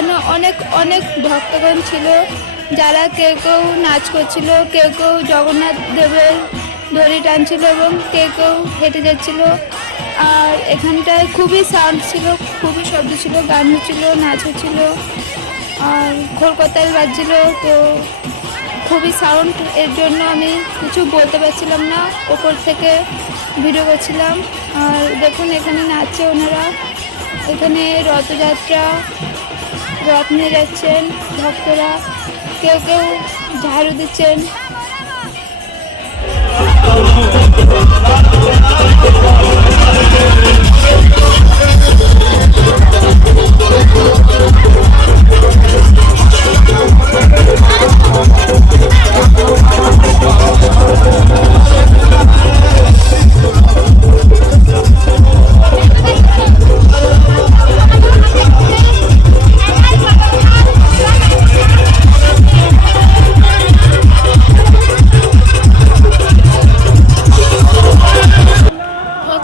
এখানে অনেক অনেক ভক্তগণ ছিল, যারা কেউ কেউ নাচ করছিল, কেউ কেউ জগন্নাথ দেবের দড়ি টানছিল এবং কেউ কেউ হেঁটে যাচ্ছিল। আর এখানটায় খুবই সাউন্ড ছিল, খুবই শব্দ ছিল, গান হচ্ছিল, নাচ হচ্ছিল, আর খোলকতাল বাজছিল। তো খুবই সাউন্ড, এর জন্য আমি কিছু বলতে পারছিলাম না, ওপর থেকে ভিডিও করছিলাম। আর দেখুন এখানে নাচছে ওনারা। এখানে রথযাত্রা, রথ নিয়ে যাচ্ছেন ভক্তরা, কেউ কেউ ঝাড়ু দিচ্ছেন।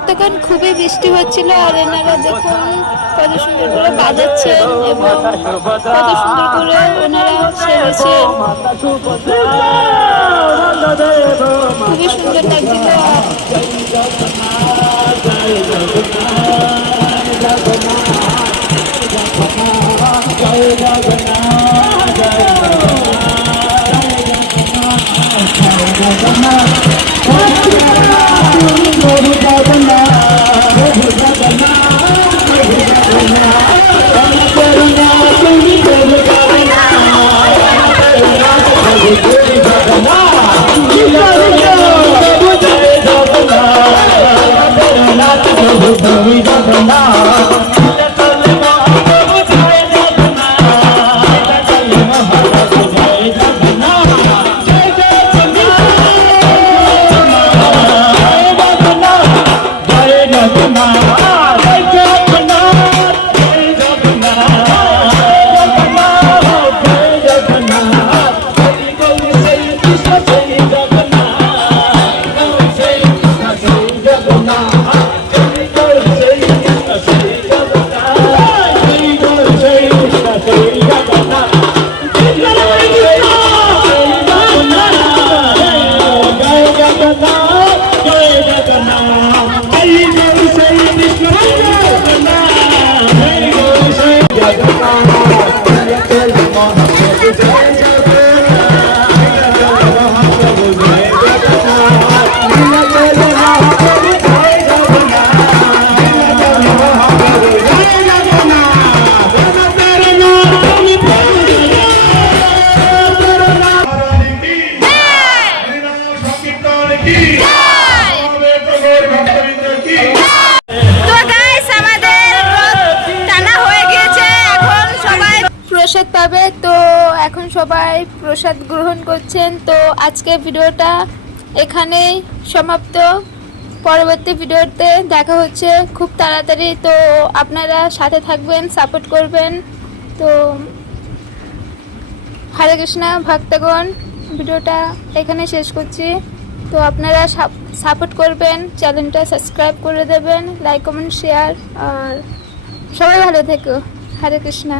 তখন খুবই বৃষ্টি হচ্ছিল, আর এনারা দেখুন কত সুন্দর করে বাজাচ্ছেন এবং কত সুন্দর করে ওনারা সেরেছেন, খুবই সুন্দর লাগছিল। প্রসাদ পাবে, তো এখন সবাই প্রসাদ গ্রহণ করছেন। তো আজকে ভিডিওটা এখানেই সমাপ্ত, পরবর্তী ভিডিওতে দেখা হচ্ছে খুব তাড়াতাড়ি। তো আপনারা সাথে থাকবেন, সাপোর্ট করবেন। তো হরে কৃষ্ণ ভক্তগণ, ভিডিওটা এখানে শেষ করছি। তো আপনারা সাপোর্ট করবেন, চ্যানেলটা সাবস্ক্রাইব করে দেবেন, লাইক কমেন্ট শেয়ার, আর সবাই ভালো থেকো। হরে কৃষ্ণ।